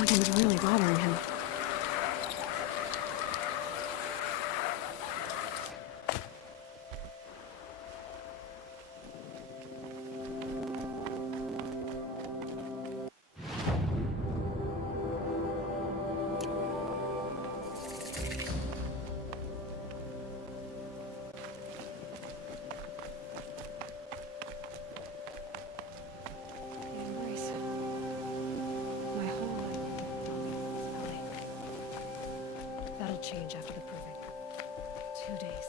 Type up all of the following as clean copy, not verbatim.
Something's really bothering him. Change after the proving. 2 days.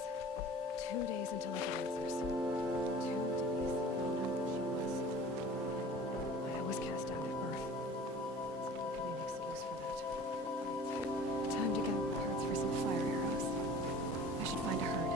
2 days until I get answers. 2 days. I don't know who she was. Why I was cast out at birth. There could be an excuse for that. Time to get parts for some fire arrows. I should find a herd.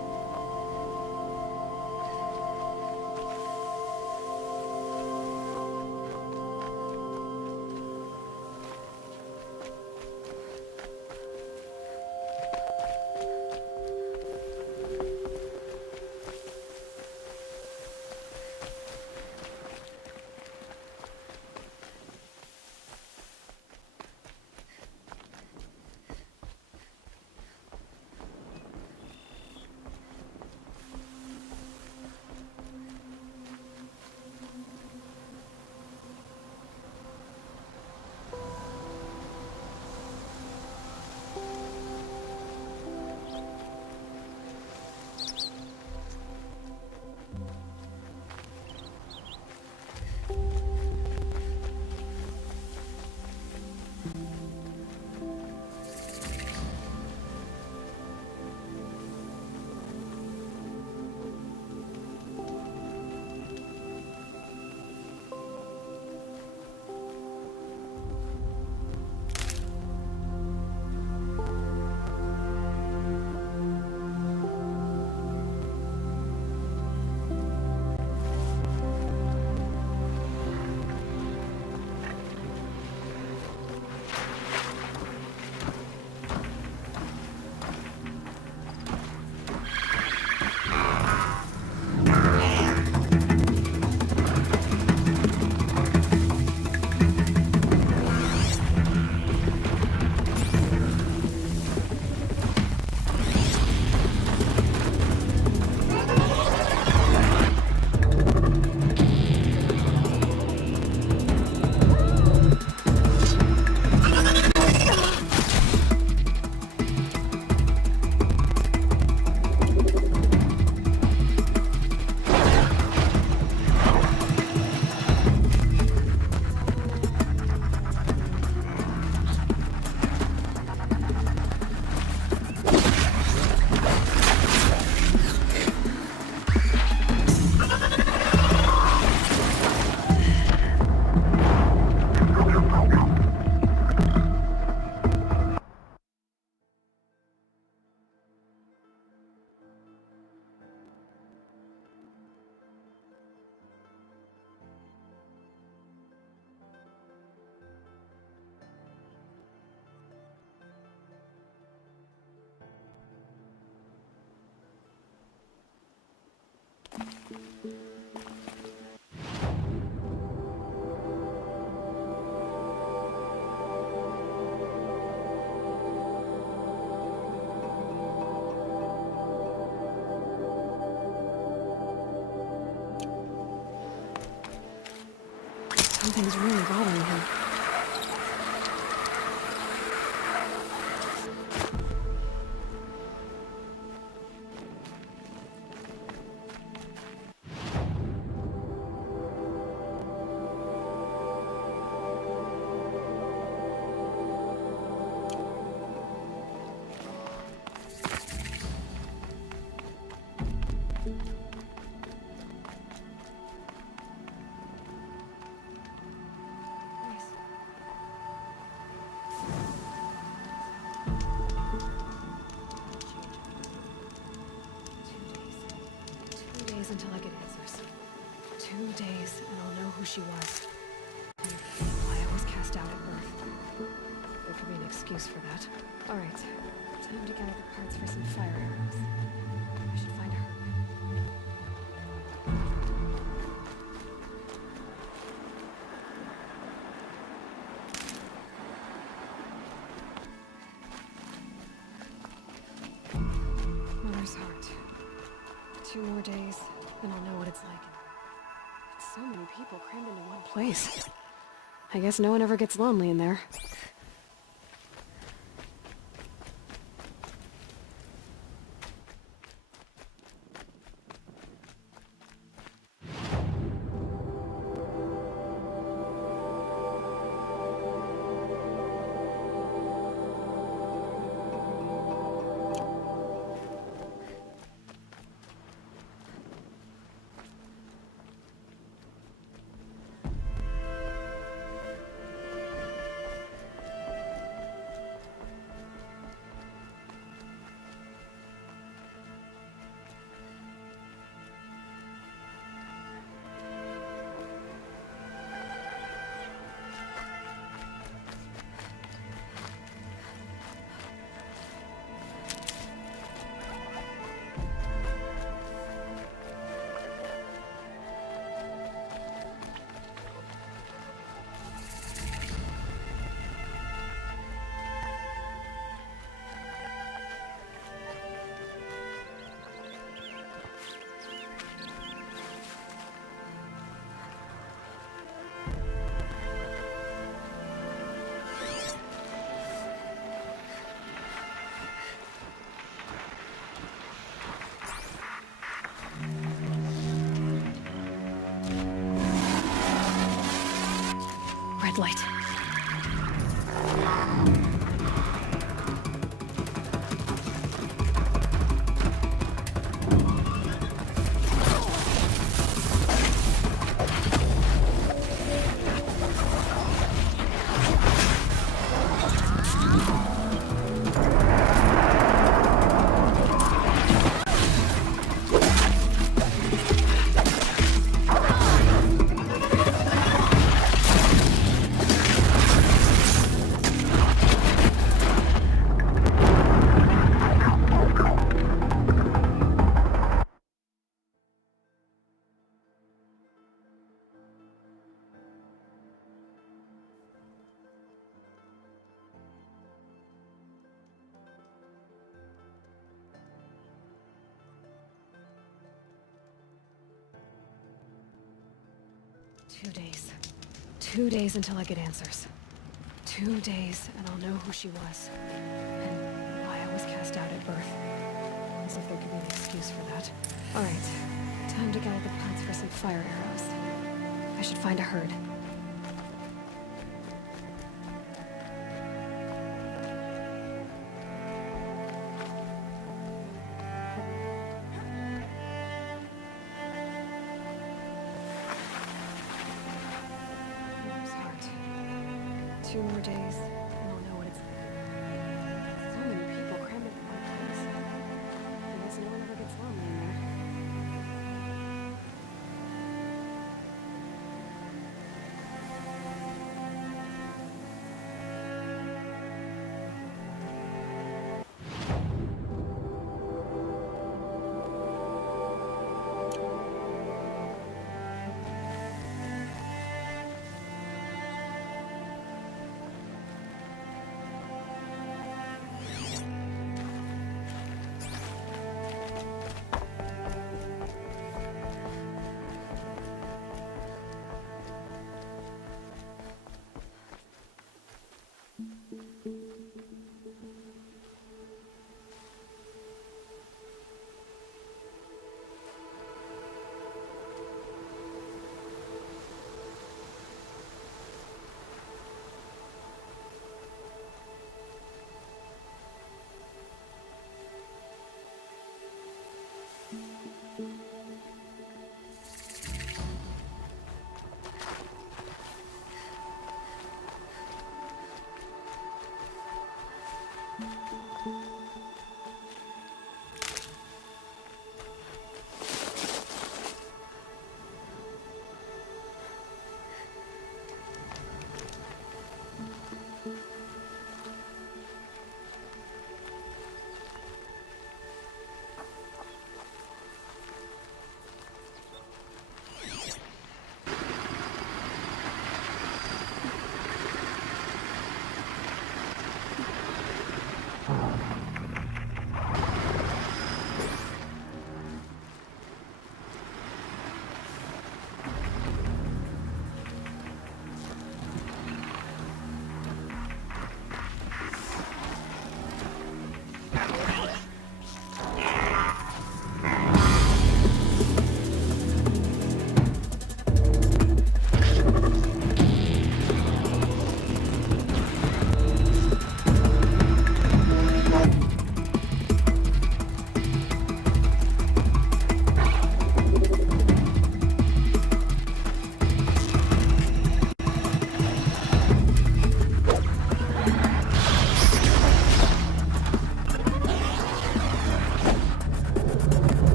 Something's really bothering him. Until I get answers. 2 days, and I'll know who she was. And why I was cast out at birth. There could be an excuse for that. All right, time to gather the parts for some fire arrows. I should find her. 2 more days, then I'll know what it's like. It's so many people crammed into one place. I guess no one ever gets lonely in there. Red light. Two days. 2 days until I get answers. 2 days, and I'll know who she was. And why I was cast out at birth. As if there could be an excuse for that. Alright, time to gather the plants for some fire arrows. I should find a herd. Here's Heart. 2 more days, and I'll know what it's like. So many people crammed into one place. I guess no one ever gets lonely in there.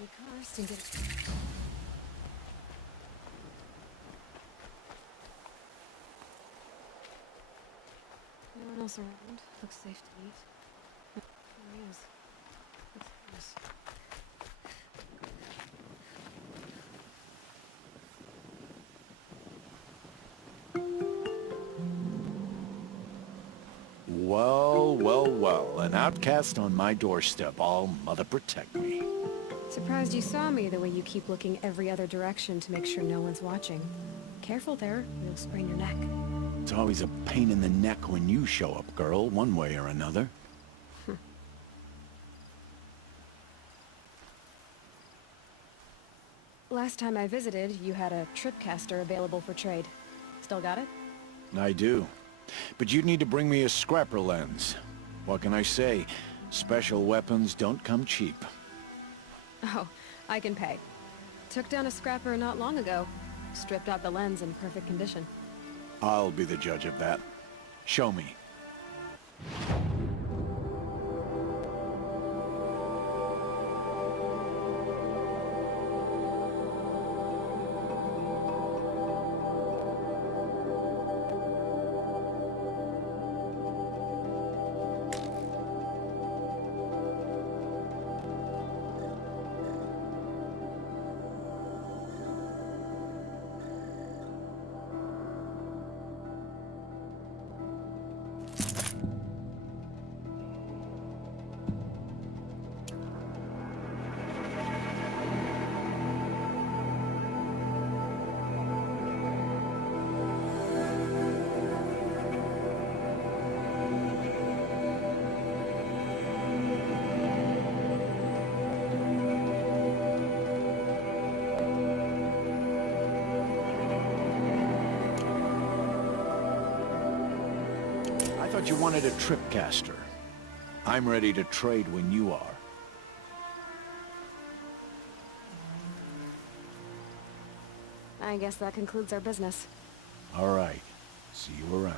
Stay cursed and get... No one else around. Looks safe to eat. There he is. What's this? Well, well, well. An outcast on my doorstep. All mother protect me. Surprised you saw me the way you keep looking every other direction to make sure no one's watching. Careful there, you'll sprain your neck. It's always a pain in the neck when you show up, girl, one way or another. Last time I visited, you had a tripcaster available for trade. Still got it? I do. But you'd need to bring me a scrapper lens. What can I say? Special weapons don't come cheap. Oh, I can pay. Took down a scrapper not long ago. Stripped out the lens in perfect condition. I'll be the judge of that. Show me. I thought you wanted a tripcaster. I'm ready to trade when you are. I guess that concludes our business. All right. See you around.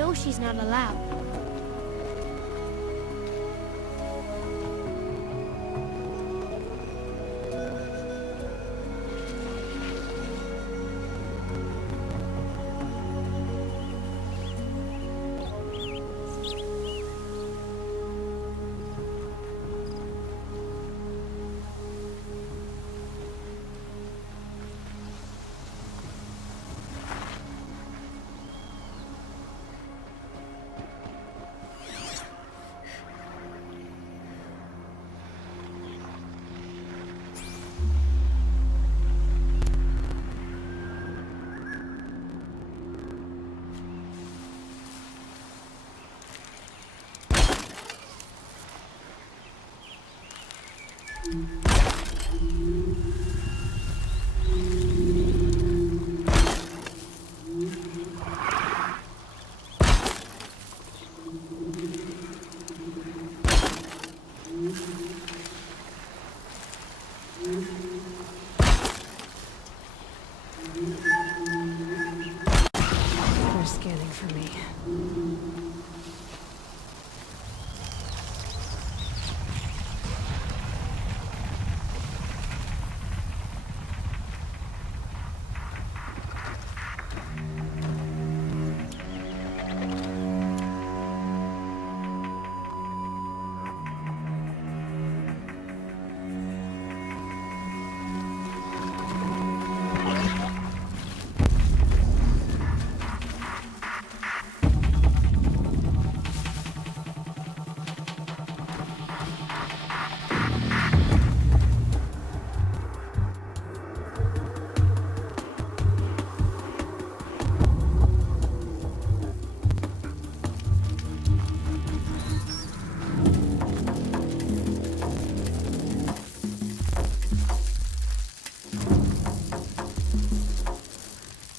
know she's not allowed. They're scanning for me.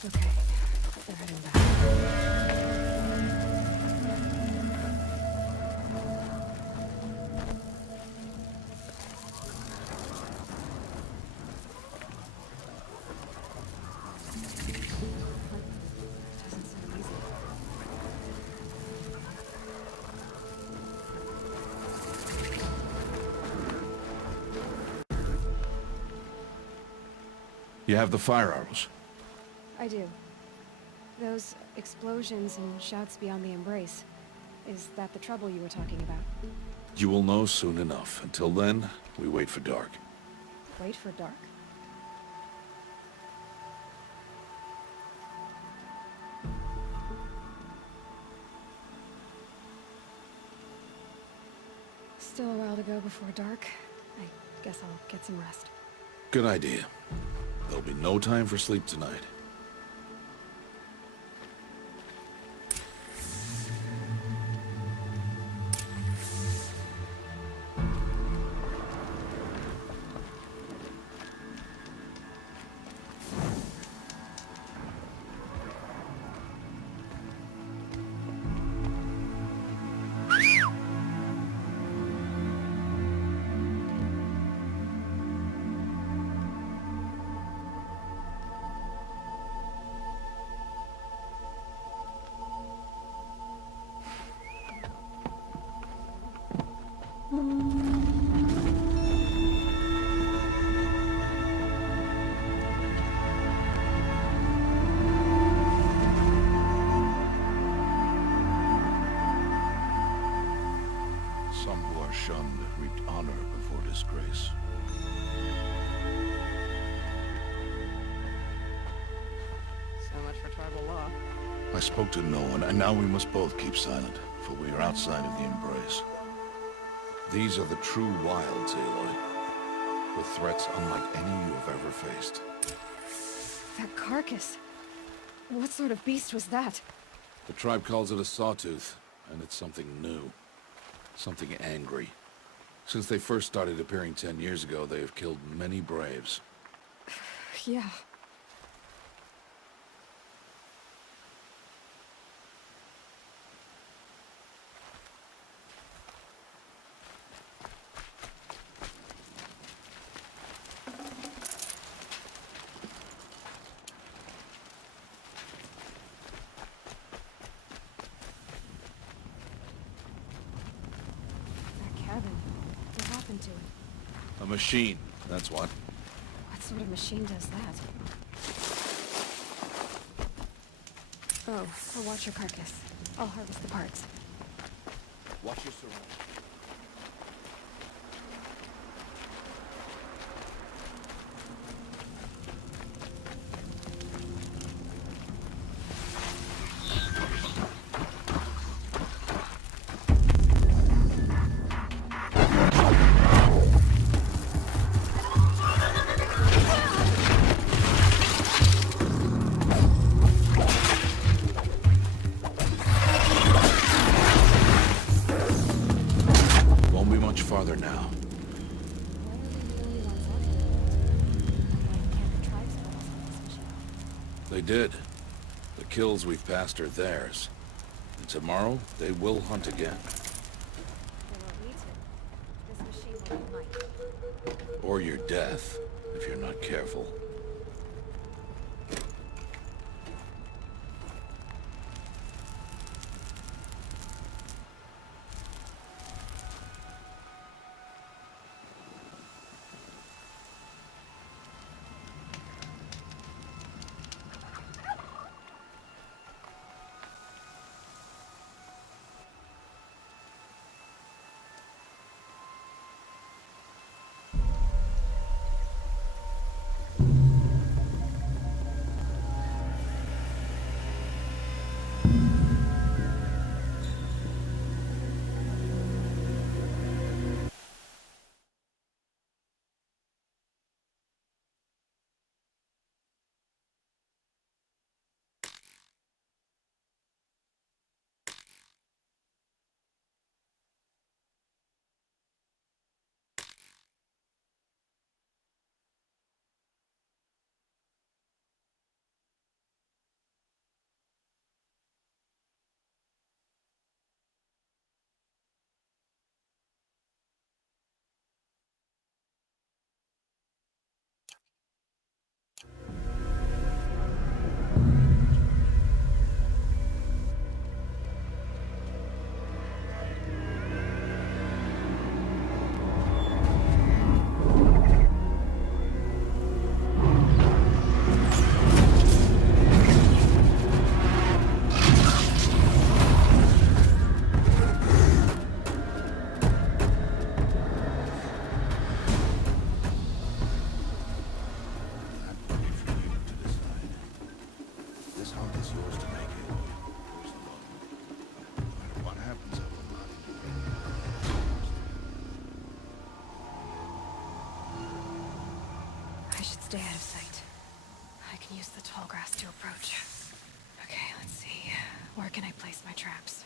Okay, they're heading back. Doesn't sound easy. You have the fire arrows. I do. Those explosions and shouts beyond the embrace. Is that the trouble you were talking about? You will know soon enough. Until then, we wait for dark. Wait for dark? Still a while to go before dark. I guess I'll get some rest. Good idea. There'll be no time for sleep tonight. Some who are shunned reaped honor before disgrace. So much for tribal law. I spoke to no one, and now we must both keep silent, for we are outside of the embrace. These are the true wilds, Aloy, with threats unlike any you have ever faced. That carcass. What sort of beast was that? The tribe calls it a sawtooth, and it's something new. Something angry. Since they first started appearing 10 years ago, they have killed many braves. Yeah. cabin. What happened to it? A machine, that's what. What sort of machine does that? Oh, a watcher carcass. I'll harvest the parts. Watch your surroundings. Won't be much farther now. Why are they the only ones on it? Why can't the tribes put us on this machine? They did. The kills we've passed are theirs. And tomorrow, they will hunt again. They won't need to. This machine will be mine. Or your death, if you're not careful. This hunt is yours to make it. Yours alone. No matter what happens, I will not I should stay out of sight. I can use the tall grass to approach. Okay, let's see. Where can I place my traps?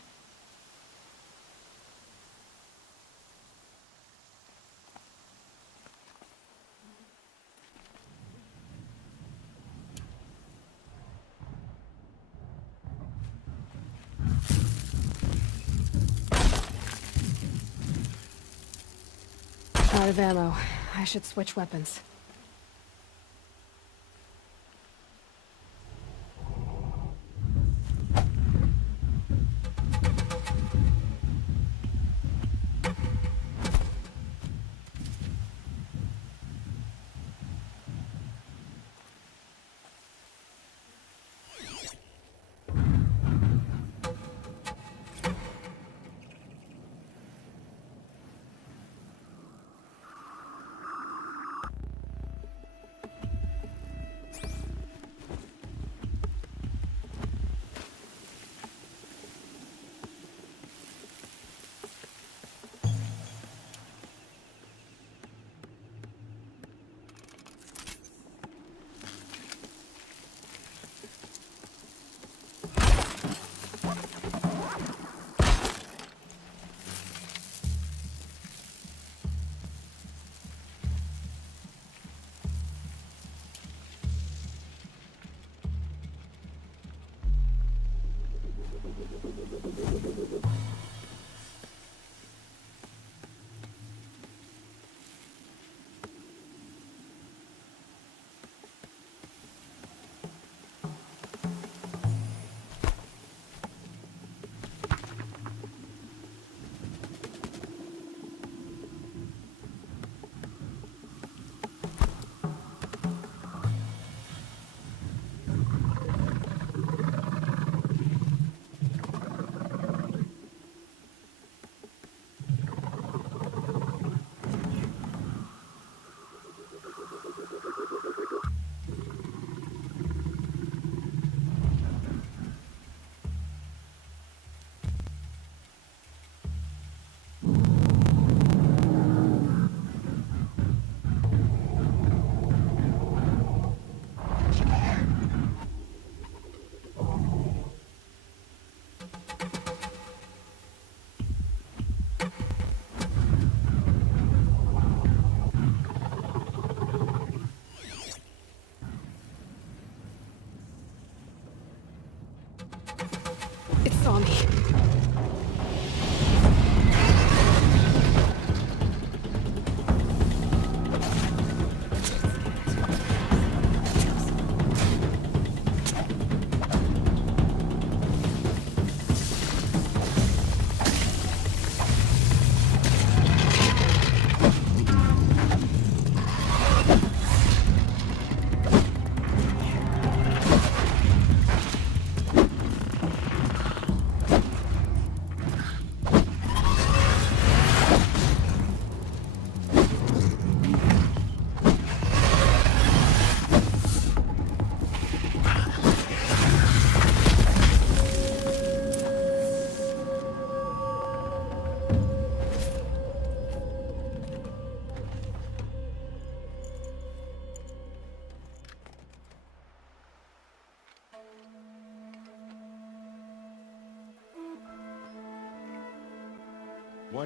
Out of ammo. I should switch weapons.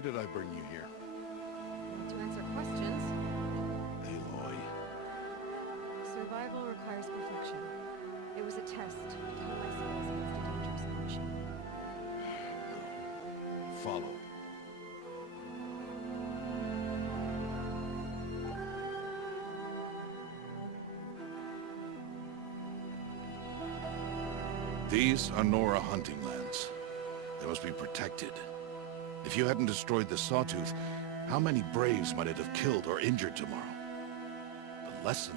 Why did I bring you here? To answer questions. Aloy. Survival requires perfection. It was a test to hone my skills against a dangerous machine. Follow. These are Nora hunting lands. They must be protected. If you hadn't destroyed the Sawtooth, how many Braves might it have killed or injured tomorrow? The lesson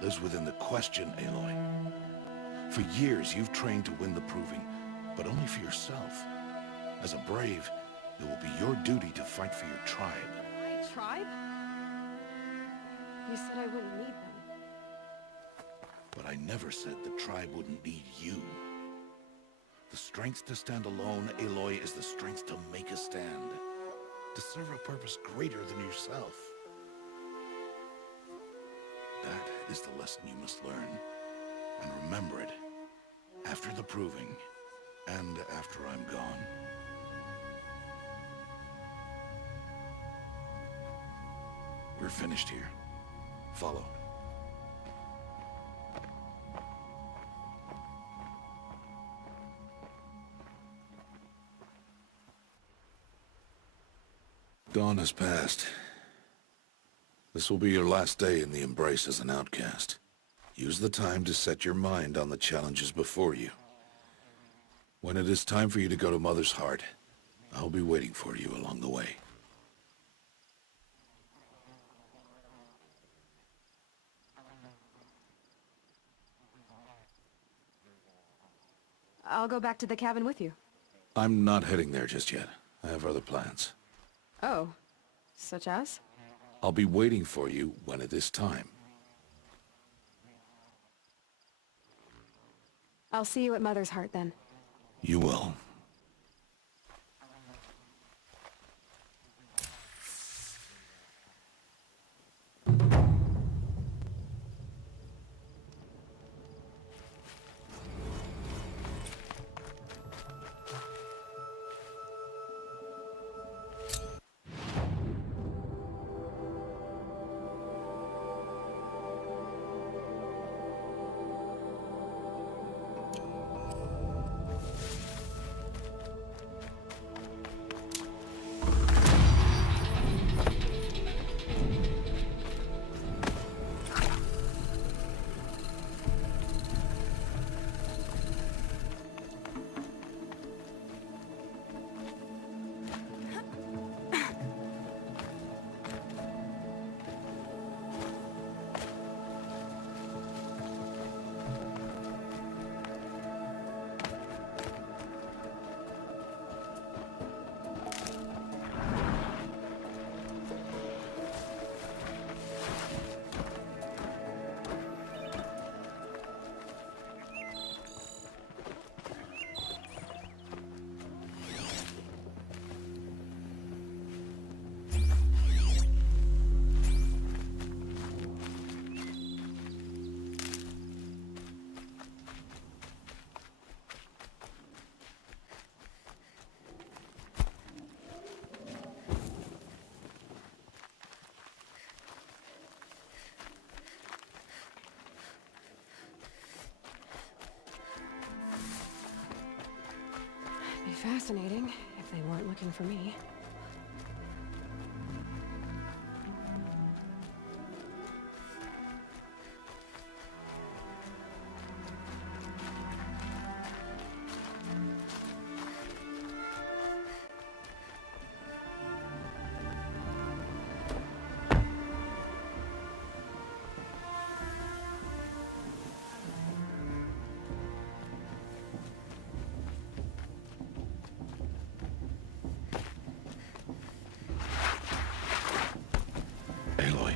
lives within the question, Aloy. For years, you've trained to win the Proving, but only for yourself. As a Brave, it will be your duty to fight for your tribe. My tribe? You said I wouldn't need them. But I never said the tribe wouldn't need you. The strength to stand alone, Aloy, is the strength to make a stand. To serve a purpose greater than yourself. That is the lesson you must learn. And remember it. After the Proving. And after I'm gone. We're finished here. Follow. Dawn has passed. This will be your last day in the Embrace as an outcast. Use the time to set your mind on the challenges before you. When it is time for you to go to Mother's Heart, I'll be waiting for you along the way. I'll go back to the cabin with you. I'm not heading there just yet. I have other plans. Oh. Such as? I'll be waiting for you when it is time. I'll see you at Mother's Heart then. You will. Be fascinating if they weren't looking for me. Aloy.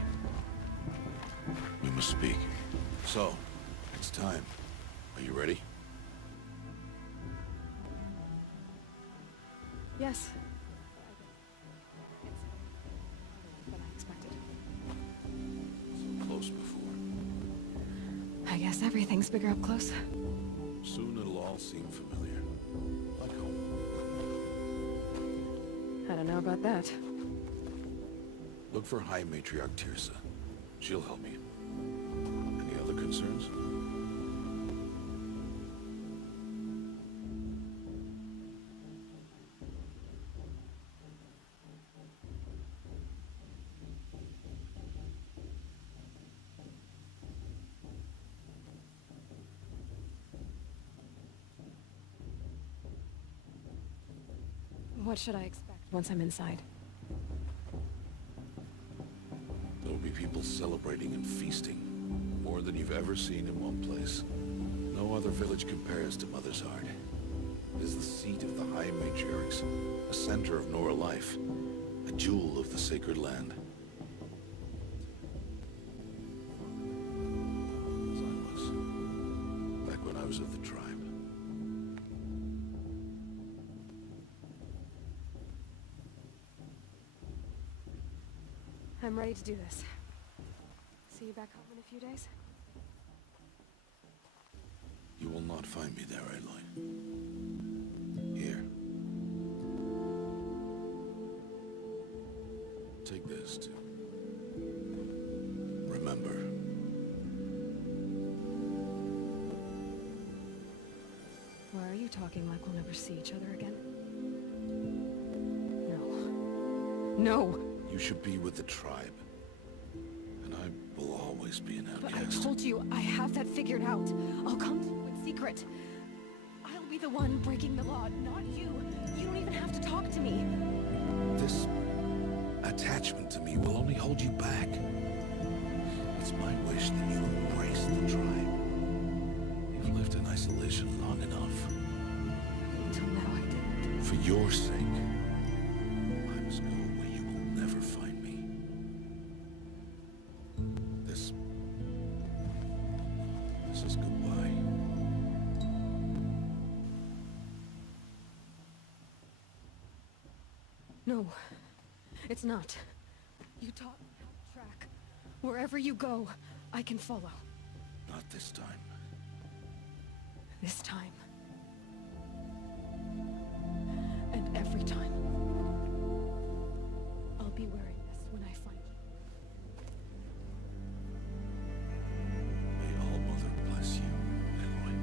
We must speak. So, it's time. Are you ready? Yes. It's than I expected. So close before. I guess everything's bigger up close. Soon it'll all seem familiar. Like home. I don't know about that. Look for High Matriarch Tirsa. She'll help me. Any other concerns? What should I expect once I'm inside? There will be people celebrating and feasting. More than you've ever seen in one place. No other village compares to Mother's Heart. It is the seat of the High Matriarchs, a center of Nora life, a jewel of the sacred land. As I was, back when I was of the tribe. I'm ready to do this. See you back home in a few days? You will not find me there, Aloy. Here. Take this too. Remember. Why are you talking like we'll never see each other again? No. No! You should be with the tribe. And I will always be an But outcast. I told you, I have that figured out. I'll come to you in secret. I'll be the one breaking the law, not you. You don't even have to talk to me. This attachment to me will only hold you back. It's my wish that you embrace the tribe. You've lived in isolation long enough. Until now I didn't. For your sake, I must go where you will never find me. This is goodbye. No, it's not. You taught me how to track. Wherever you go, I can follow. Not this time. This time. And every time. I'll be wearing this when I find you. May All Mother bless you, Aloy.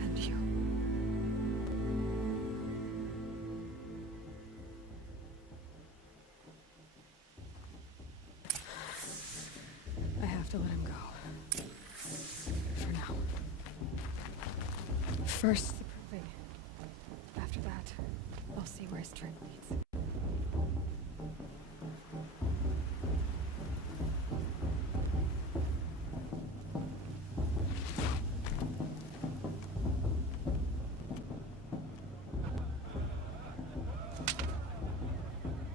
And you. I have to let him go. For now. First, the proving. After that, I'll see where his trip leads.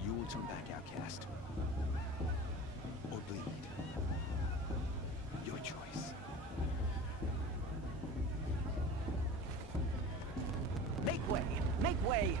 You will turn back, outcast. Or bleed. Your choice. Make way! Make way!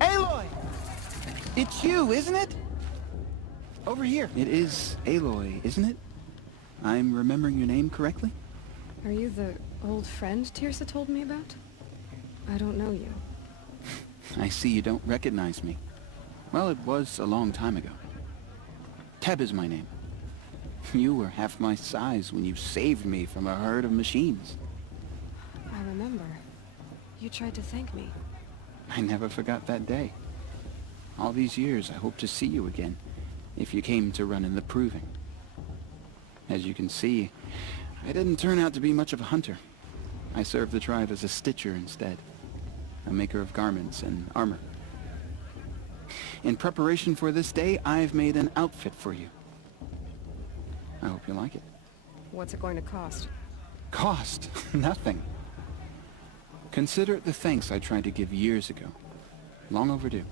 Aloy! It's you, isn't it? Over here. It is Aloy, isn't it? I'm remembering your name correctly? Are you the old friend Tirsa told me about? I don't know you. I see you don't recognize me. Well, it was a long time ago. Teb is my name. You were half my size when you saved me from a herd of machines. I remember. You tried to thank me. I never forgot that day. All these years, I hope to see you again, if you came to run in the proving. As you can see, I didn't turn out to be much of a hunter. I served the tribe as a stitcher instead, a maker of garments and armor. In preparation for this day, I've made an outfit for you. I hope you like it. What's it going to cost? Cost? Nothing. Consider it the thanks I tried to give years ago. Long overdue.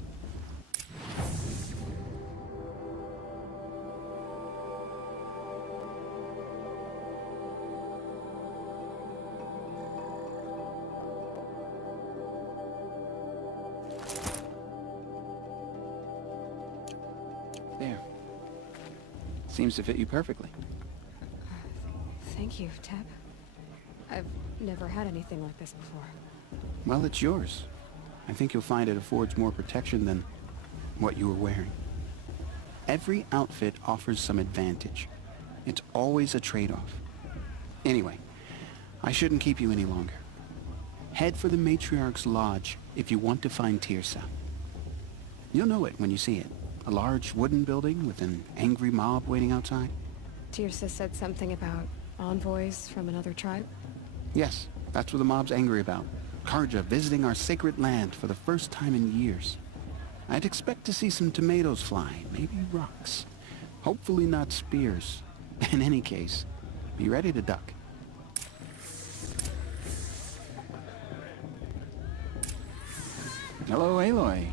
There. Seems to fit you perfectly. Thank you, Teb. I've never had anything like this before. Well, it's yours. I think you'll find it affords more protection than what you were wearing. Every outfit offers some advantage. It's always a trade-off. Anyway, I shouldn't keep you any longer. Head for the Matriarch's Lodge if you want to find Tirsa. You'll know it when you see it. A large wooden building with an angry mob waiting outside. Tirsa said something about envoys from another tribe? Yes, that's what the mob's angry about. Karja visiting our sacred land for the first time in years. I'd expect to see some tomatoes fly, maybe rocks. Hopefully not spears. In any case, be ready to duck. Hello, Aloy.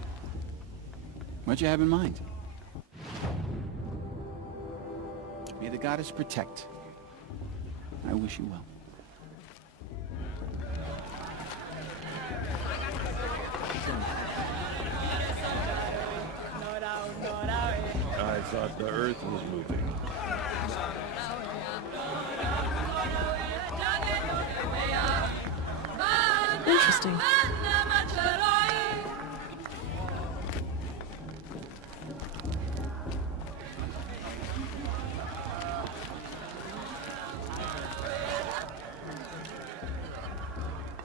What you have in mind? May the goddess protect. I wish you well. I thought the Earth was moving. Interesting.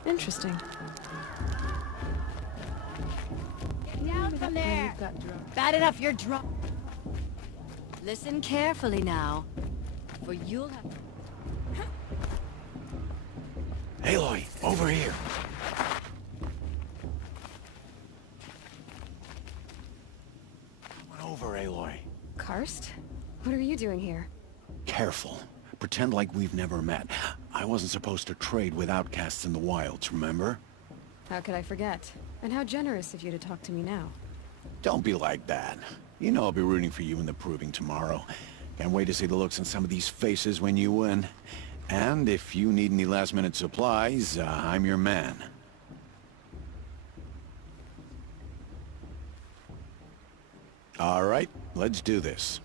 Interesting. Down from there. Bad enough you're drunk. Listen carefully now, for you'll have... Aloy, over here. Come on over, Aloy. Karst? What are you doing here? Careful. Pretend like we've never met. I wasn't supposed to trade with outcasts in the wilds, remember? How could I forget? And how generous of you to talk to me now. Don't be like that. You know I'll be rooting for you in the proving tomorrow. Can't wait to see the looks on some of these faces when you win. And if you need any last-minute supplies, I'm your man. All right, let's do this.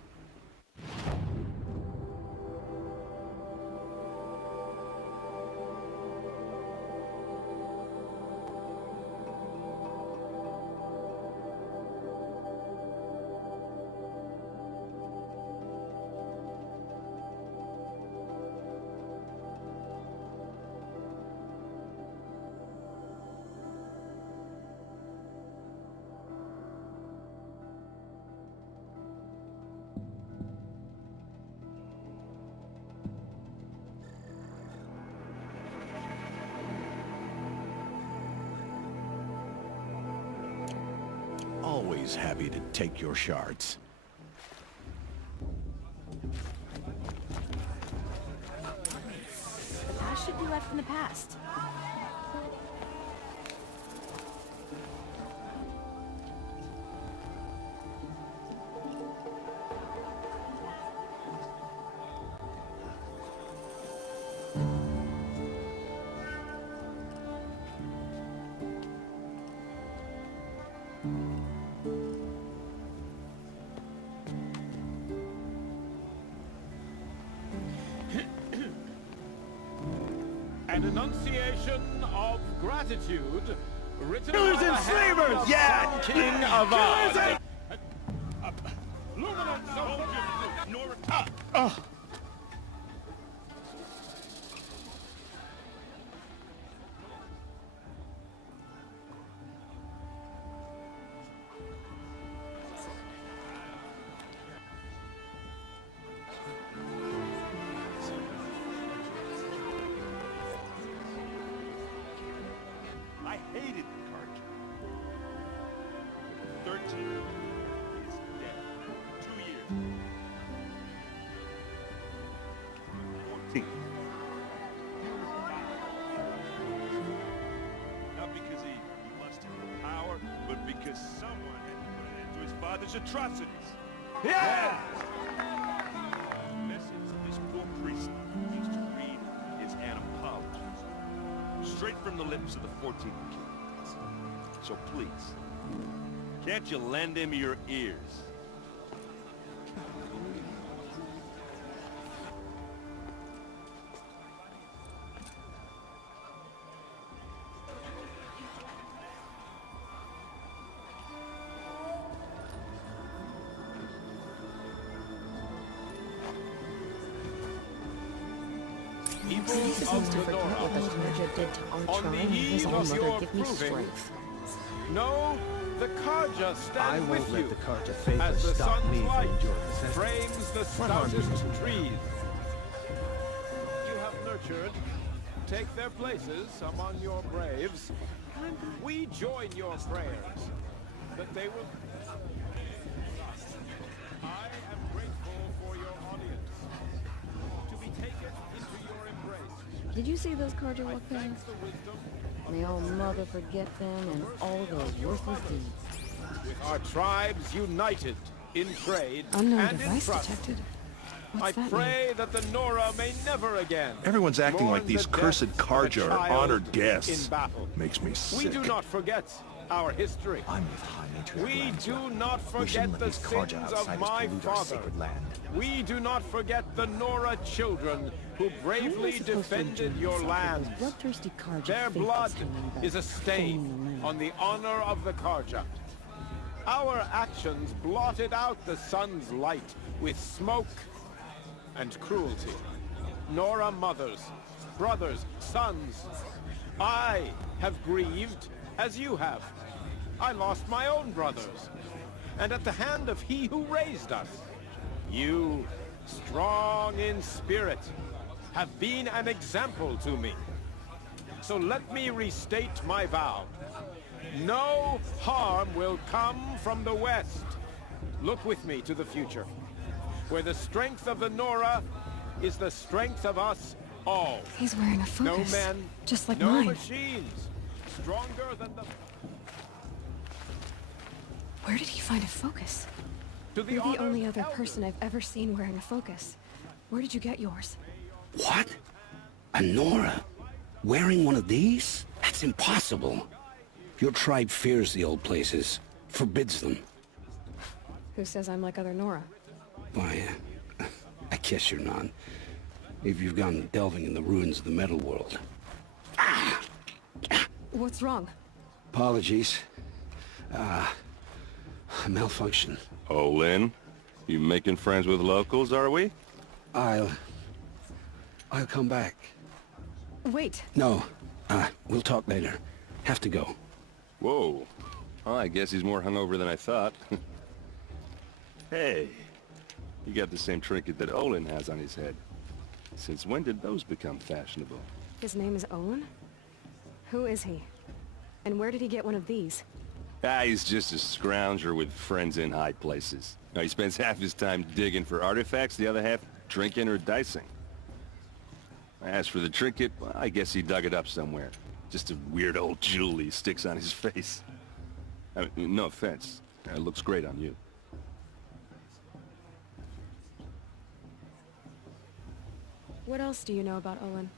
Always happy to take your shards. The past should be left in the past. An enunciation of gratitude written Killers by and the hand slavers! of Yeah! Sun King Avad. I hated the card. 13 is dead. 2 years. 14. Not because he lusted for power, but because someone had put an end to his father's atrocities. Yeah! The message this poor priest needs to read is an apology. Straight from the lips of the 14th king. So please, can't you lend him your ears? Are you supposed to forget what the Carja did to Archer and his own mother give me strength? No, the Carja stand I with won't you. let the Carja favor As the stop sun's me from light enjoying the festival. frames the What harm stoutest does it? trees. You have nurtured, take their places among your braves. We join your prayers that they will... I am grateful for your audience. To be taken into your embrace. Did you see those Carja walk past? Thanks the wisdom May all mother forget them and all those worthless deeds. with our tribes united in trade Unknown and in device trust. detected. I What's that mean? pray that the Nora may never again. Everyone's acting mourn like these the cursed death of a Carja are child honored guests. In battle. Makes me sick. We do not forget our history. I'm with High Nature We do not We shouldn't forget let the these Carja sins of outsiders my pollute our father. sacred land. We do not forget the Nora children who How am I bravely supposed to defended enjoy your myself land. with those bloodthirsty Carja Their faithfuls blood hanging back, is a stain staining the land? on the honor of the Carja. Our actions blotted out the sun's light with smoke and cruelty. Nora mothers, brothers, sons, I have grieved as you have. I lost my own brothers, and at the hand of he who raised us. You, strong in spirit, have been an example to me. So let me restate my vow. No harm will come from the west. Look with me to the future, where the strength of the Nora is the strength of us all. He's wearing a No focus. men, Just like no mine. machines, stronger than the... Where did he find a focus? To the You're the honor only other elders. person I've ever seen wearing a focus. Where did you get yours? What? A Nora? Wearing one of these? That's impossible. Your tribe fears the old places, forbids them. Who says I'm like other Nora? Why, I guess you're not. If you've gone delving in the ruins of the metal world. What's wrong? Apologies. A malfunction. Oh, Lynn, you making friends with locals, are we? I'll come back. Wait. No, we'll talk later. Have to go. Whoa. Well, I guess he's more hungover than I thought. Hey, you got the same trinket that Olin has on his head. Since when did those become fashionable? His name is Owen? Who is he? And where did he get one of these? He's just a scrounger with friends in high places. Now, he spends half his time digging for artifacts, the other half drinking or dicing. As for the trinket, well, I guess he dug it up somewhere. Just a weird old jewel he sticks on his face. I mean, no offense. It looks great on you. What else do you know about Owen?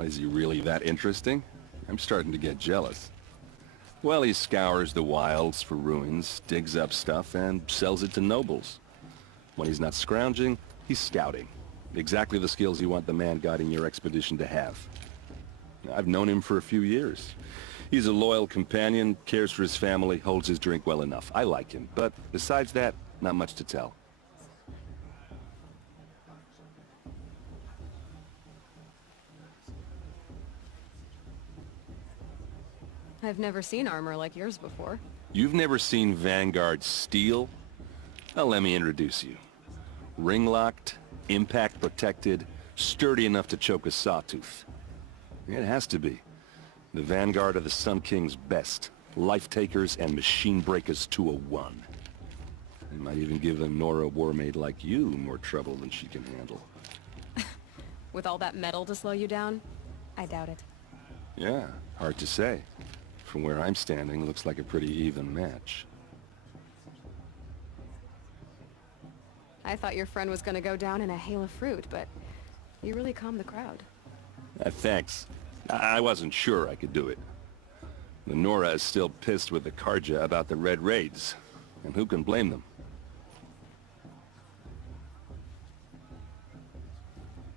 Is he really that interesting? I'm starting to get jealous. Well, he scours the wilds for ruins, digs up stuff, and sells it to nobles. When he's not scrounging, he's scouting. Exactly the skills you want the man guiding your expedition to have. I've known him for a few years. He's a loyal companion, cares for his family, holds his drink well enough. I like him, but besides that, Not much to tell. I've never seen armor like yours before. You've never seen Vanguard steel? Well, let me introduce you. Ring-locked, impact-protected, sturdy enough to choke a sawtooth. It has to be. The Vanguard of the Sun King's best. Life-takers and machine breakers to a one. They might even give a Nora warmaid like you more trouble than she can handle. With all that metal to slow you down? I doubt it. Yeah, hard to say. From where I'm standing, looks like a pretty even match. I thought your friend was gonna go down in a hail of fruit, but you really calmed the crowd. Thanks. I wasn't sure I could do it. The Nora is still pissed with the Karja about the Red Raids, and who can blame them?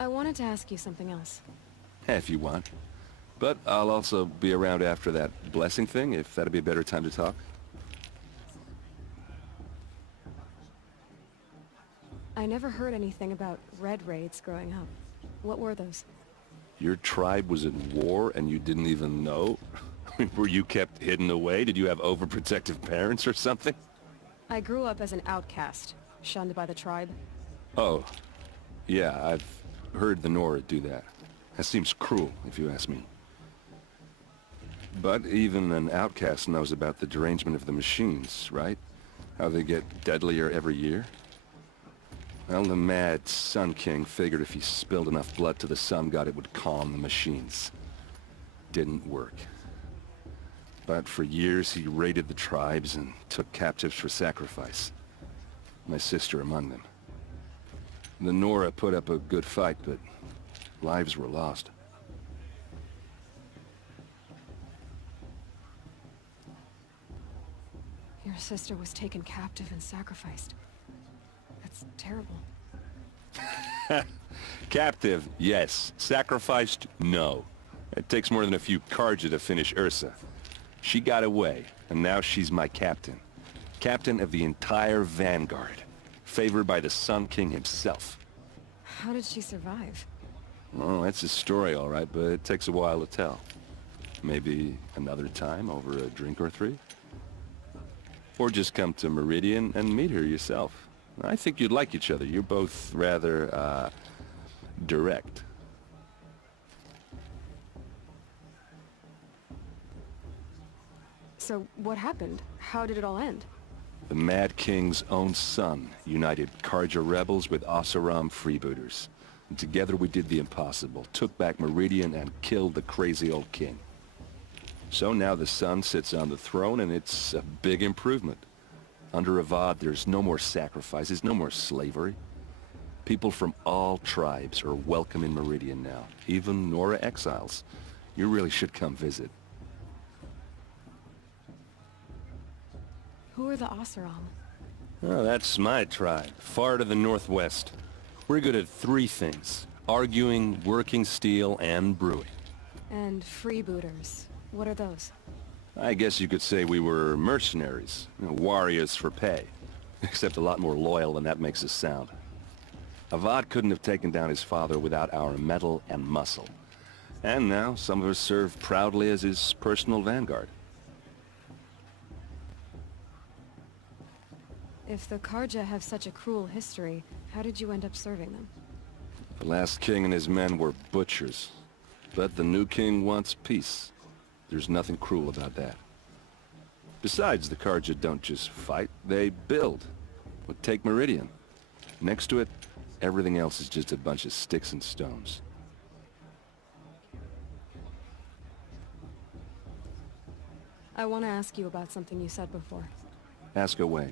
I wanted to ask you something else. If you want. But I'll also be around after that blessing thing, if that'd be a better time to talk. I never heard anything about Red Raids growing up. What were those? Your tribe was at war and you didn't even know? Were you kept hidden away? Did you have overprotective parents or something? I grew up as an outcast, shunned by the tribe. Oh, yeah, I've heard the Nora do that. That seems cruel, if you ask me. But even an outcast knows about the derangement of the machines, right? How they get deadlier every year? Well, the mad Sun King figured if he spilled enough blood to the Sun God, it would calm the machines. Didn't work. But for years, he raided the tribes and took captives for sacrifice. My sister among them. The Nora put up a good fight, but lives were lost. Your sister was taken captive and sacrificed. That's terrible. Captive, yes. Sacrificed, no. It takes more than a few Karja to finish Ursa. She got away, and now she's my captain. Captain of the entire Vanguard. Favored by the Sun King himself. How did she survive? Well, that's a story, all right, but it takes a while to tell. Maybe another time over a drink or three? Or just come to Meridian and meet her yourself. I think you'd like each other. You're both rather, direct. So, what happened? How did it all end? The Mad King's own son united Karja rebels with Oseram freebooters. And together we did the impossible, took back Meridian and killed the crazy old king. So now the son sits on the throne and it's a big improvement. Under Avad, there's no more sacrifices, no more slavery. People from all tribes are welcome in Meridian now, even Nora exiles. You really should come visit. Who are the Oseram? Oh, that's my tribe, far to the northwest. We're good at three things: arguing, working steel, and brewing. And freebooters. What are those? I guess you could say we were mercenaries, warriors for pay. Except a lot more loyal than that makes us sound. Avad couldn't have taken down his father without our metal and muscle. And now some of us serve proudly as his personal vanguard. If the Karja have such a cruel history, how did you end up serving them? The last king and his men were butchers. But the new king wants peace. There's nothing cruel about that. Besides, the Karja don't just fight, they build. But take Meridian. Next to it, everything else is just a bunch of sticks and stones. I want to ask you about something you said before. Ask away.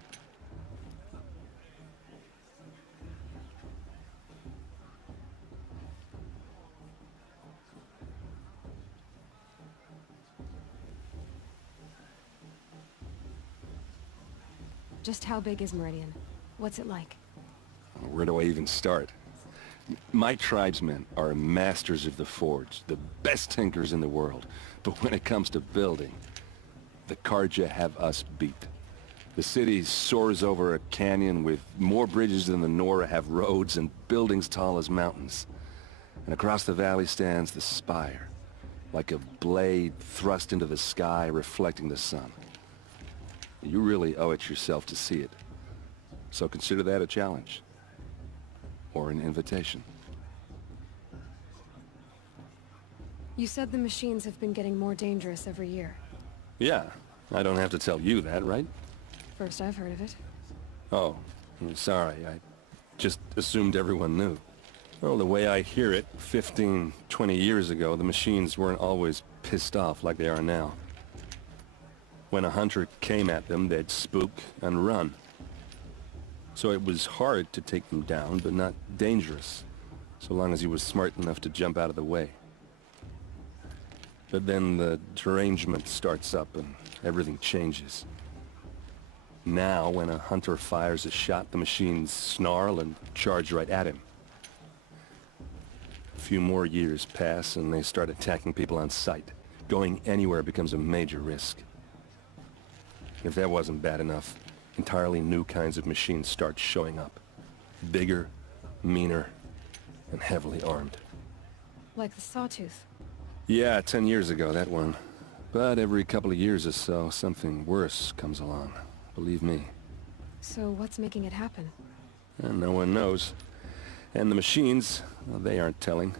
Just how big is Meridian? What's it like? Where do I even start? My tribesmen are masters of the forge, the best tinkers in the world. But when it comes to building, the Karja have us beat. The city soars over a canyon with more bridges than the Nora have roads and buildings tall as mountains. And across the valley stands the spire, like a blade thrust into the sky reflecting the sun. You really owe it yourself to see it. So consider that a challenge. Or an invitation. You said the machines have been getting more dangerous every year. Yeah, I don't have to tell you that, right? First I've heard of it. Oh, I'm sorry. I just assumed everyone knew. Well, the way I hear it, 15, 20 years ago, the machines weren't always pissed off like they are now. When a hunter came at them, they'd spook and run. So it was hard to take them down, but not dangerous, so long as he was smart enough to jump out of the way. But then the derangement starts up and everything changes. Now, when a hunter fires a shot, the machines snarl and charge right at him. A few more years pass and they start attacking people on sight. Going anywhere becomes a major risk. If that wasn't bad enough, entirely new kinds of machines start showing up. Bigger, meaner, and heavily armed. Like the Sawtooth. Yeah, 10 years ago, that one. But every couple of years or so, something worse comes along. Believe me. So what's making it happen? And no one knows. And the machines, well, they aren't telling.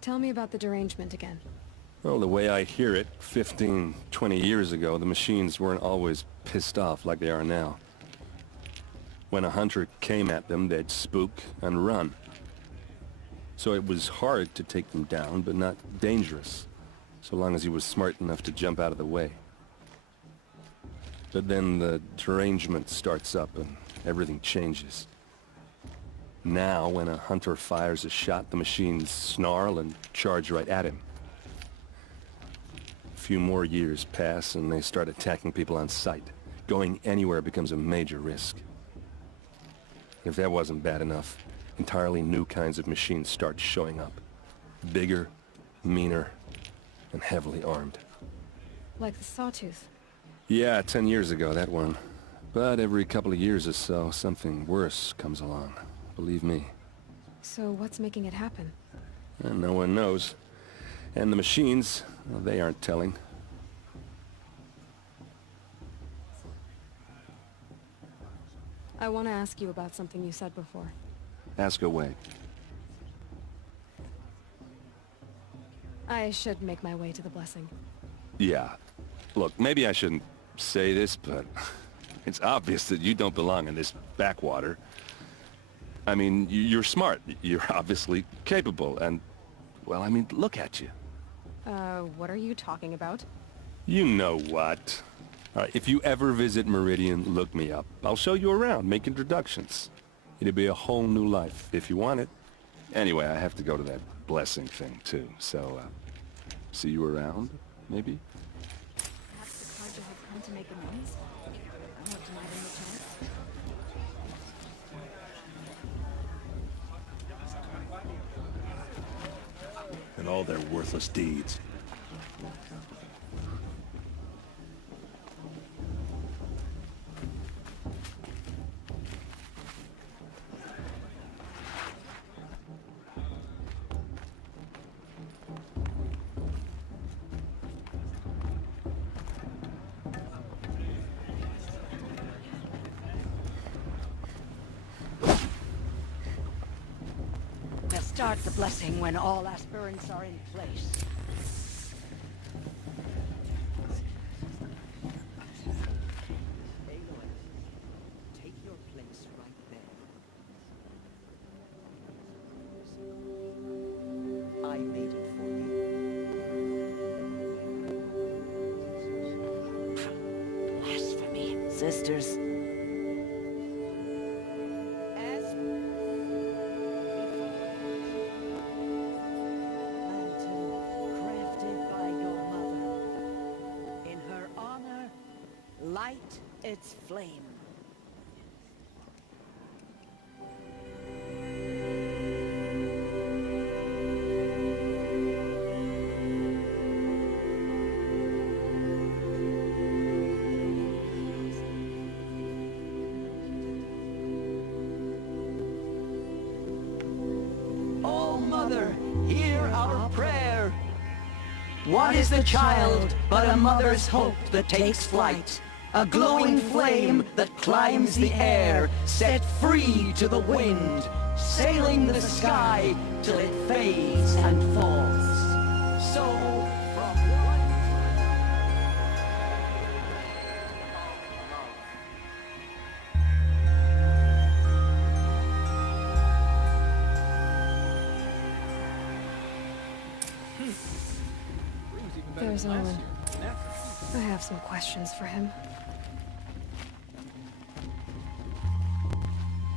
Tell me about the derangement again. Well, the way I hear it, 15, 20 years ago, the machines weren't always pissed off like they are now. When a hunter came at them, they'd spook and run. So it was hard to take them down, but not dangerous, so long as he was smart enough to jump out of the way. But then the derangement starts up and everything changes. Now, when a hunter fires a shot, the machines snarl and charge right at him. A few more years pass and they start attacking people on sight. Going anywhere becomes a major risk. If that wasn't bad enough, entirely new kinds of machines start showing up. Bigger, meaner, and heavily armed. Like the Sawtooth. Yeah, 10 years ago, that one. But every couple of years or so, something worse comes along. Believe me. So what's making it happen? And no one knows. And the machines, well, they aren't telling. I want to ask you about something you said before. Ask away. I should make my way to the blessing. Yeah. Look, maybe I shouldn't say this, but it's obvious that you don't belong in this backwater. I mean, you're smart. You're obviously capable, and, well, I mean, look at you. What are you talking about? You know what. All right, if you ever visit Meridian, look me up. I'll show you around, make introductions. It'll be a whole new life, if you want it. Anyway, I have to go to that blessing thing, too, so, see you around, maybe? Perhaps the Carja had come to make amends? I won't deny them the chance. And all their worthless deeds. Start the blessing when all aspirants are in place. Take your place right there. I made it for you. Blasphemy. Sisters. Light its flame. our prayer. What is the child but a mother's hope that takes flight? A glowing flame that climbs the air, set free to the wind, sailing the sky till it fades and falls. So, from one There's Owen. I have some questions for him.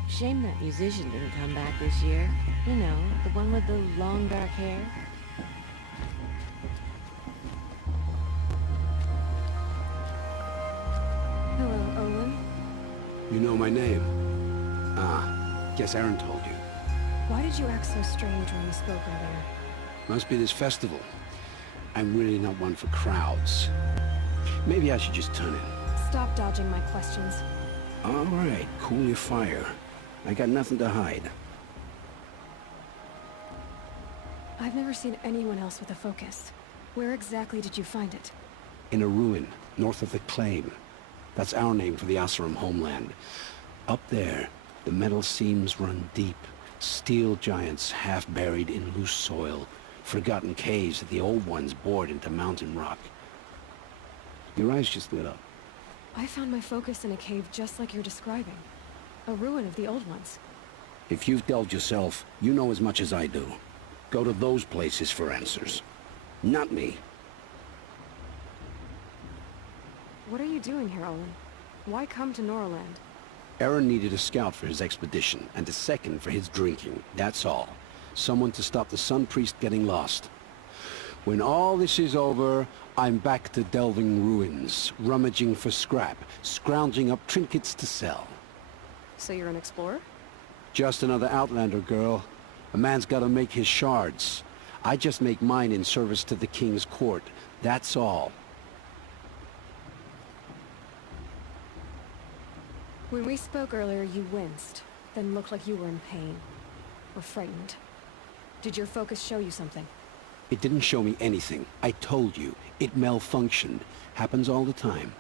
Shame that musician didn't come back this year. You know, the one with the long dark hair. Hello, Owen. You know my name? Ah, guess Aaron told you. Why did you act so strange when we spoke earlier? Must be this festival. I'm really not one for crowds. Maybe I should just turn in. Stop dodging my questions. All right, cool your fire. I got nothing to hide. I've never seen anyone else with a focus. Where exactly did you find it? In a ruin, north of the Claim. That's our name for the Oseram homeland. Up there, the metal seams run deep. Steel giants half buried in loose soil. Forgotten caves that the old ones bored into mountain rock. Your eyes just lit up. I found my focus in a cave just like you're describing. A ruin of the old ones. If you've delved yourself, you know as much as I do. Go to those places for answers. Not me. What are you doing here, Owen? Why come to Norland? Aaron needed a scout for his expedition, and a second for his drinking. That's all. Someone to stop the Sun Priest getting lost. When all this is over, I'm back to delving ruins, rummaging for scrap, scrounging up trinkets to sell. So you're an explorer? Just another Outlander, girl. A man's gotta make his shards. I just make mine in service to the King's court. That's all. When we spoke earlier, you winced, then looked like you were in pain. Or frightened. Did your focus show you something? It didn't show me anything. I told you. It malfunctioned. Happens all the time.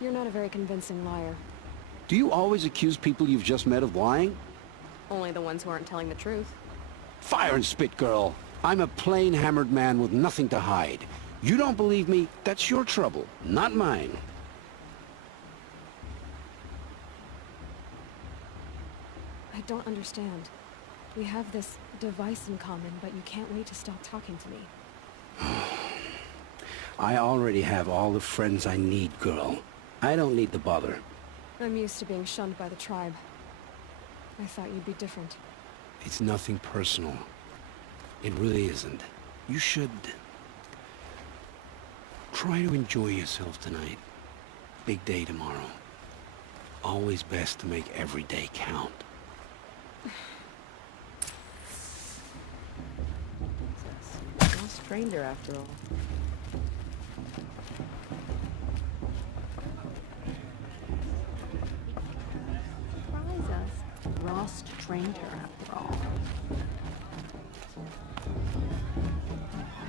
You're not a very convincing liar. Do you always accuse people you've just met of lying? Only the ones who aren't telling the truth. Fire and spit, girl. I'm a plain hammered man with nothing to hide. You don't believe me? That's your trouble, not mine. I don't understand. We have this device in common, but you can't wait to stop talking to me. I already have all the friends I need, girl. I don't need the bother. I'm used to being shunned by the tribe. I thought you'd be different. It's nothing personal. It really isn't. You should try to enjoy yourself tonight. Big day tomorrow. Always best to make every day count. Lost stranger after all. Surprise us. Lost stranger after all.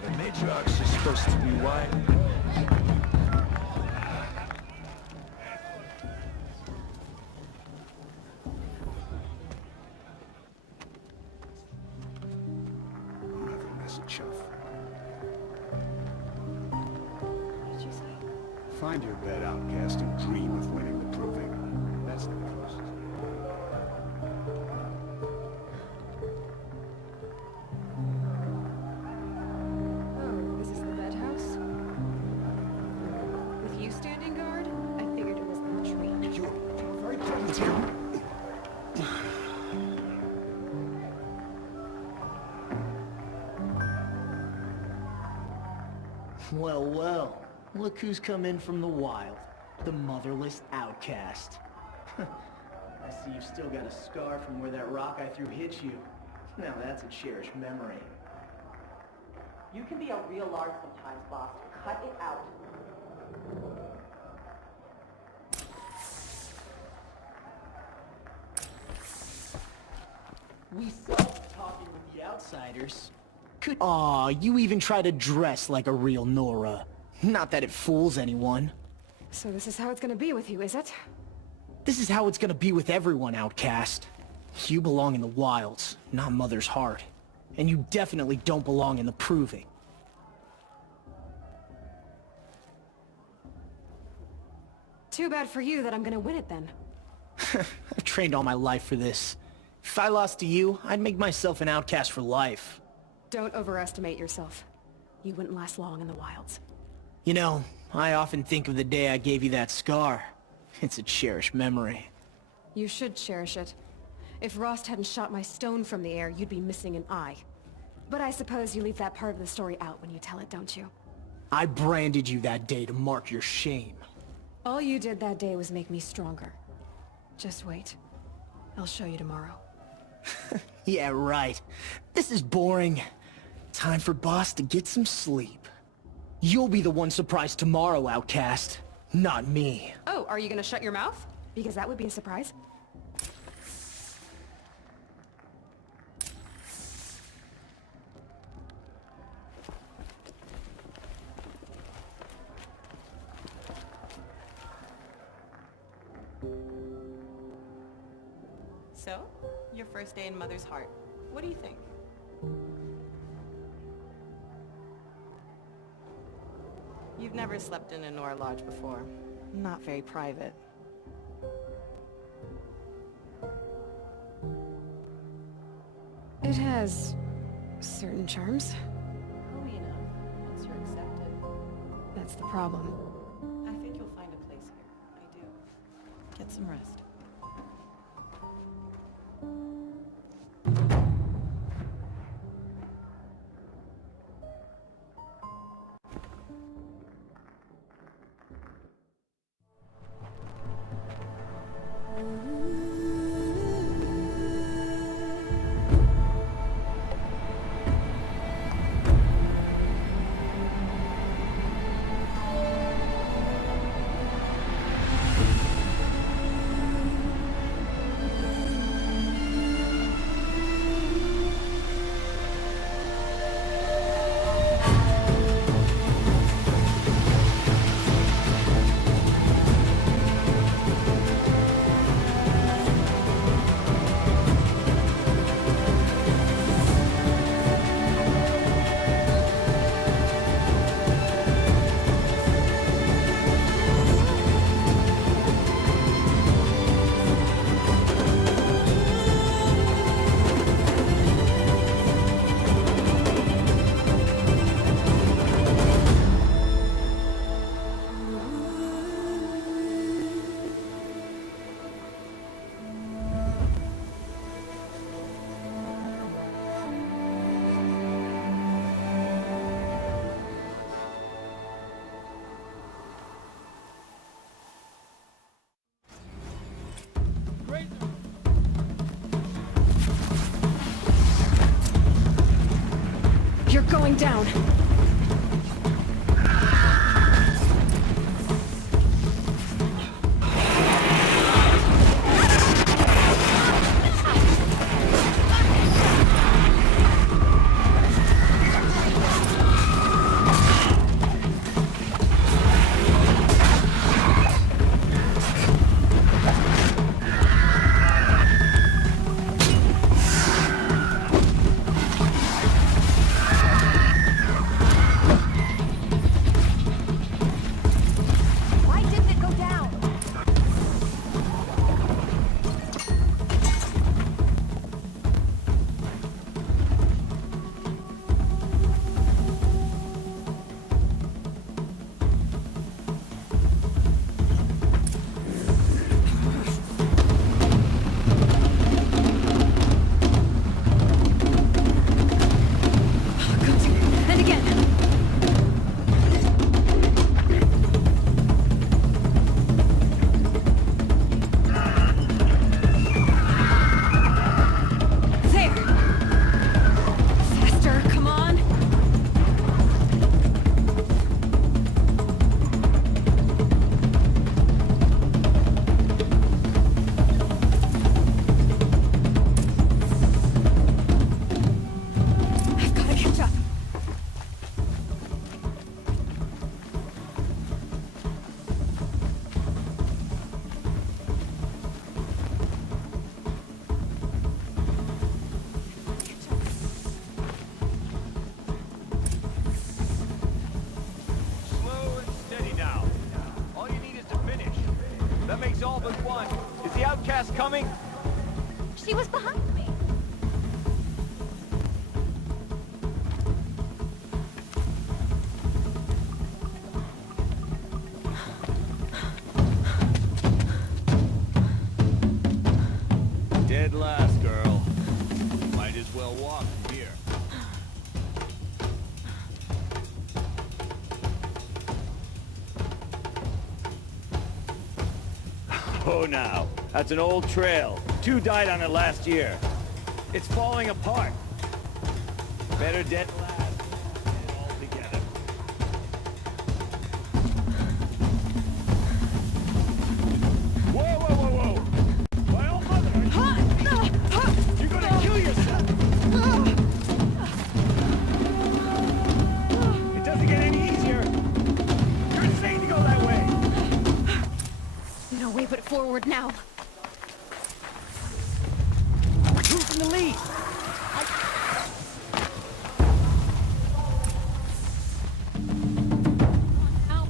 The Matrox is supposed to be white. What did you say? Find your bed, outcast, and dream of winning the proving. That's the closest. Oh, this is the bed house? With you standing guard? I figured it was the tree. You're very present here. Well, well, look who's come in from the wild. The motherless outcast. I see you've still got a scar from where that rock I threw hit you. Now that's a cherished memory. You can be a real lark sometimes, boss. Cut it out. We stopped talking with the outsiders. Aw, you even try to dress like a real Nora. Not that it fools anyone. So this is how it's gonna be with you, is it? This is how it's gonna be with everyone, Outcast. You belong in the wilds, not Mother's heart. And you definitely don't belong in the Proving. Too bad for you that I'm gonna win it then. I've trained all my life for this. If I lost to you, I'd make myself an outcast for life. Don't overestimate yourself. You wouldn't last long in the wilds. You know, I often think of the day I gave you that scar. It's a cherished memory. You should cherish it. If Rost hadn't shot my stone from the air, you'd be missing an eye. But I suppose you leave that part of the story out when you tell it, don't you? I branded you that day to mark your shame. All you did that day was make me stronger. Just wait. I'll show you tomorrow. Yeah, right. This is boring. Time for Boss to get some sleep. You'll be the one surprised tomorrow, Outcast. Not me. Oh, are you gonna shut your mouth? Because that would be a surprise. So, your first day in Mother's heart. What do you think? You've never slept in a Nora lodge before. Not very private. It has certain charms. Oh, you know, once you're accepted. That's the problem. I think you'll find a place here. I do. Get some rest. You're going down. coming? She was behind me. Dead last, girl. Might as well walk from here. Oh, now. That's an old trail. 2 died on it last year. It's falling apart. Better dead last than dead altogether. Whoa, whoa, whoa, whoa! My old mother! You're gonna kill yourself! It doesn't get any easier! You're insane to go that way! No way but forward now. Who's in the lead? Now.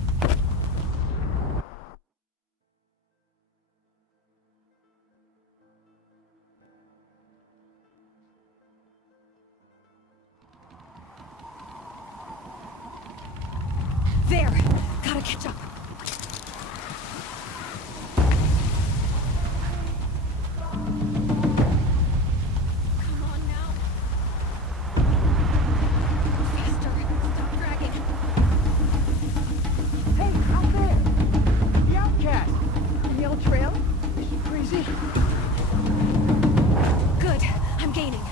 There! Gotta catch up. Come on now. Faster. Stop dragging. Hey, out there! The outcast! In the old trail? Is she crazy? Good. I'm gaining.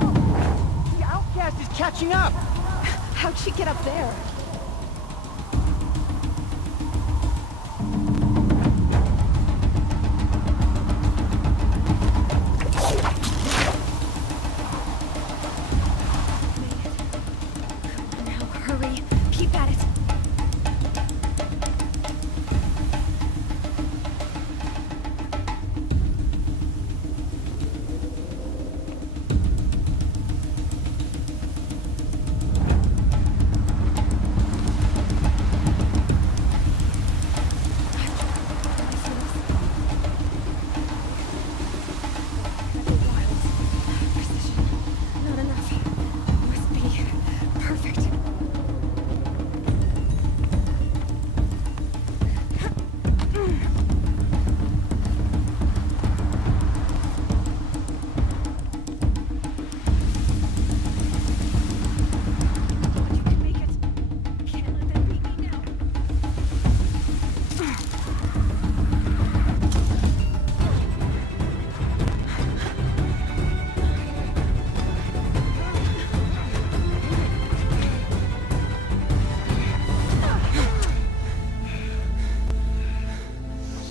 Whoa! The outcast is catching up! How'd she get up there? Now hurry. Keep at it. Precision. Not enough. Must be perfect. You can make it. Can't let them beat me now.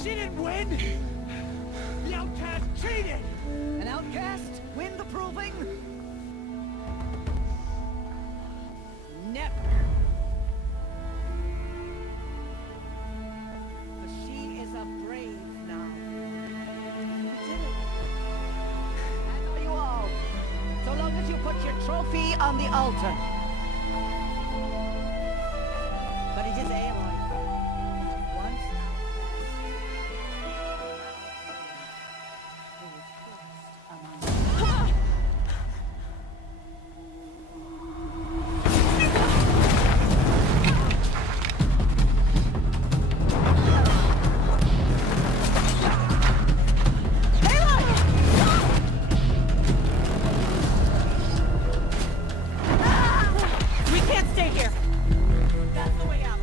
She didn't win! The outcast cheated! An outcast? Win the proving? Never! But she is a brave now. You did it. I know you all. So long as you put your trophy on the altar. But it is Aloy. Once We can't stay here. That's the way out.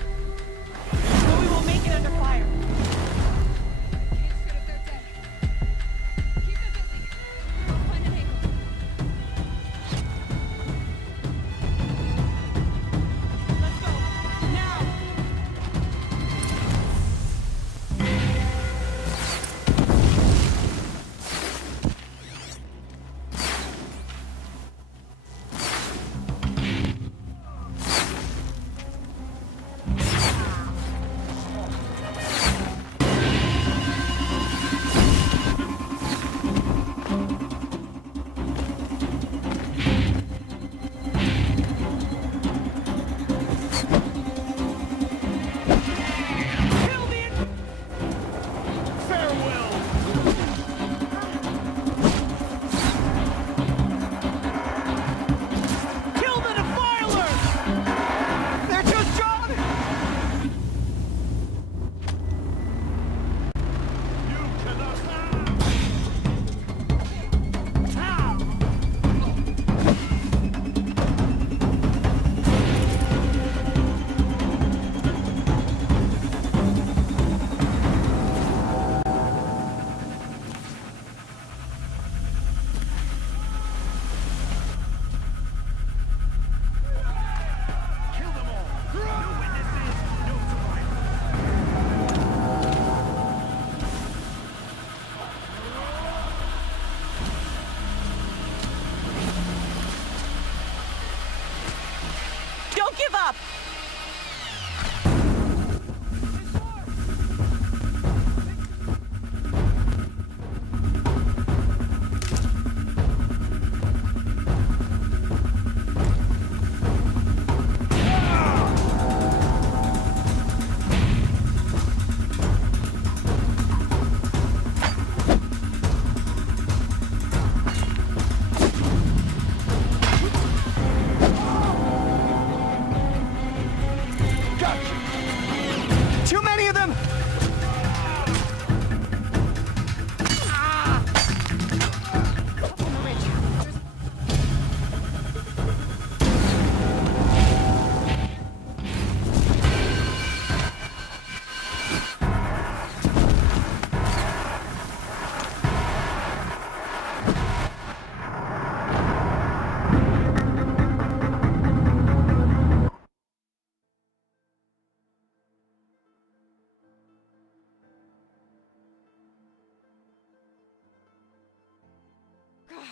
give up! Too many of them!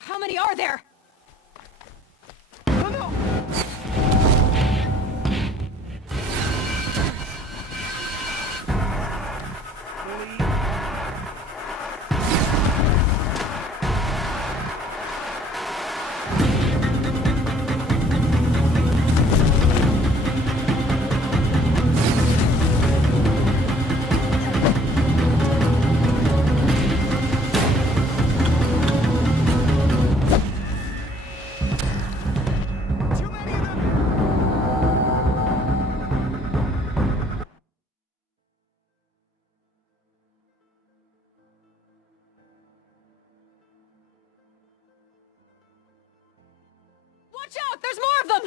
How many are there? Oh no! Too many of them! Watch out! There's more of them!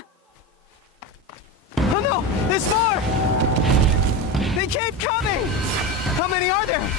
Oh no! There's more! They keep coming! How many are there?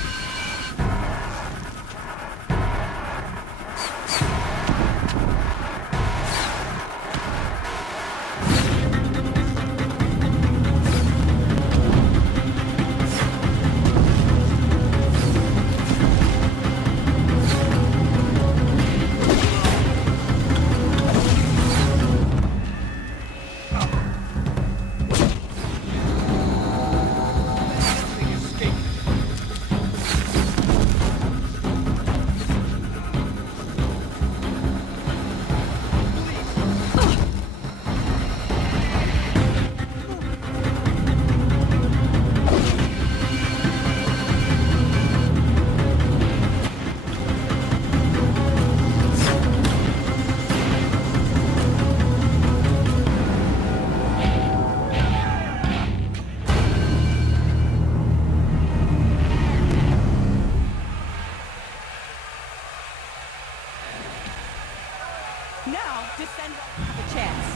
Now, descend the chance.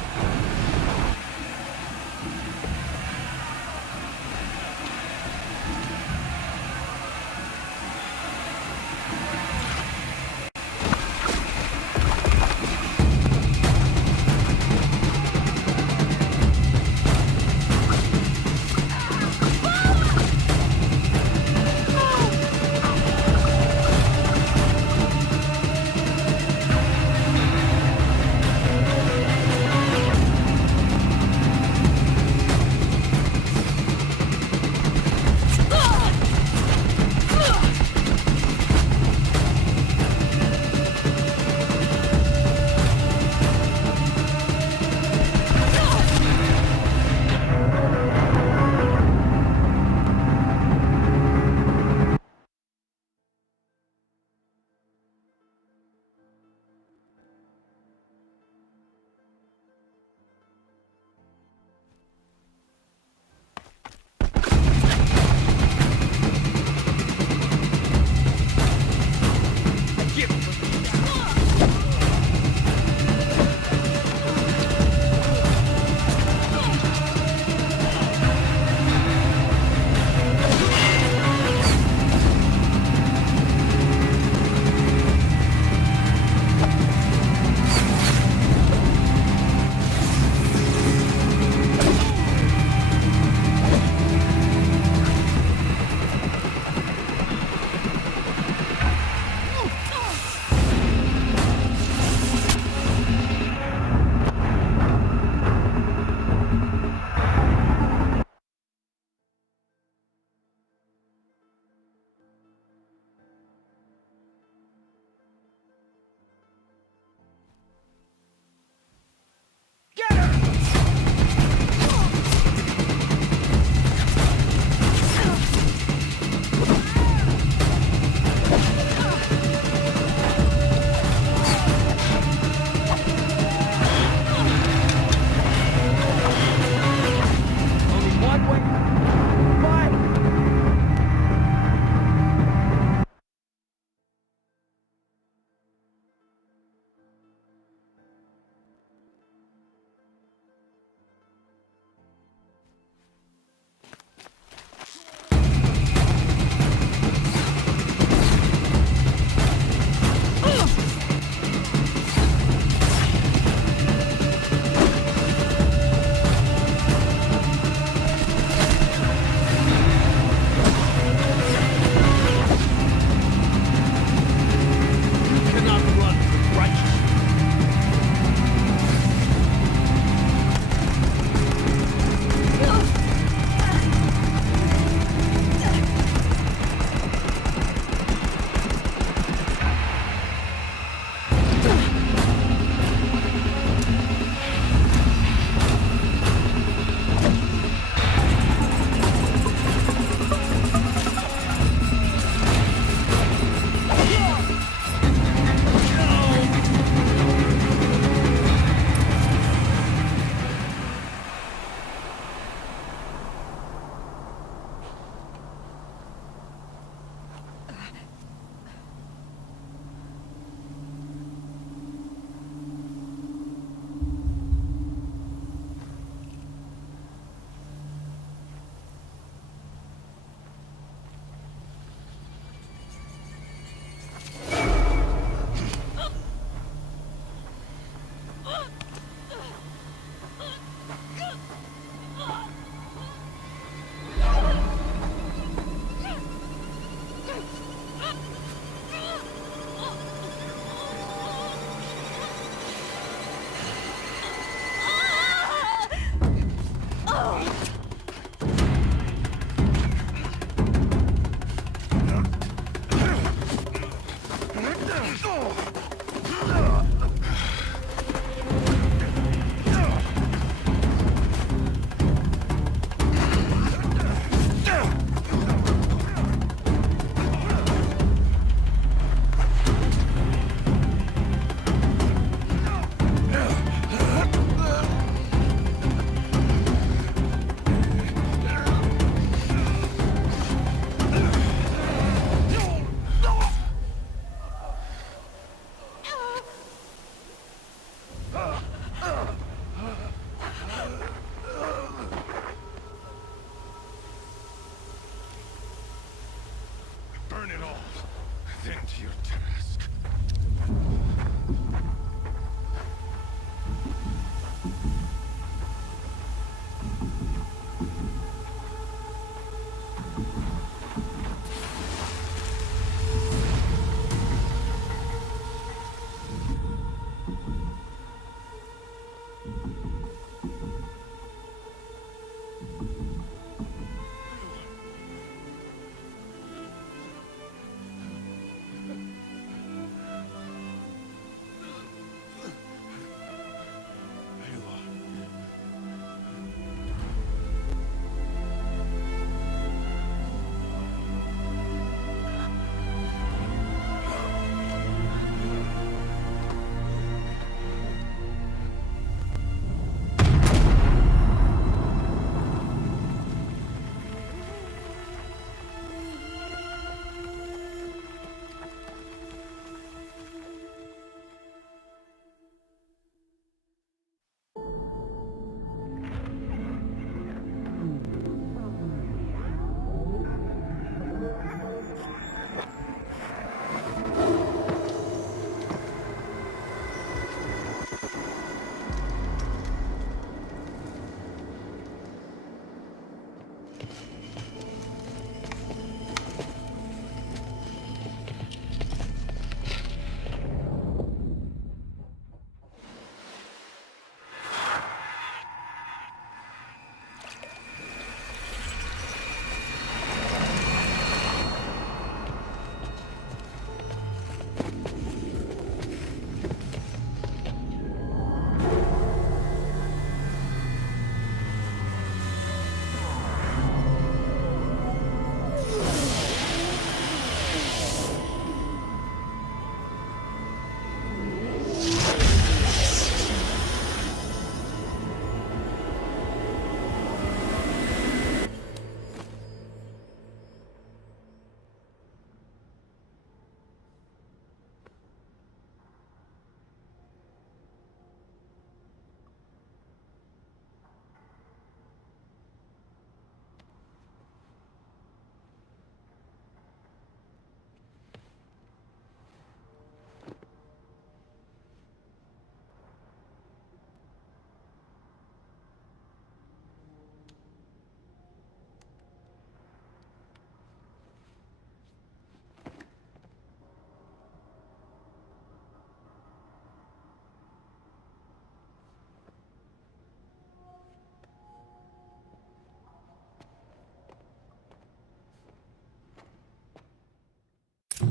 Saved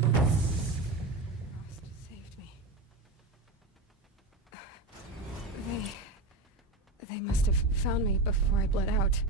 me. They must have found me before I bled out.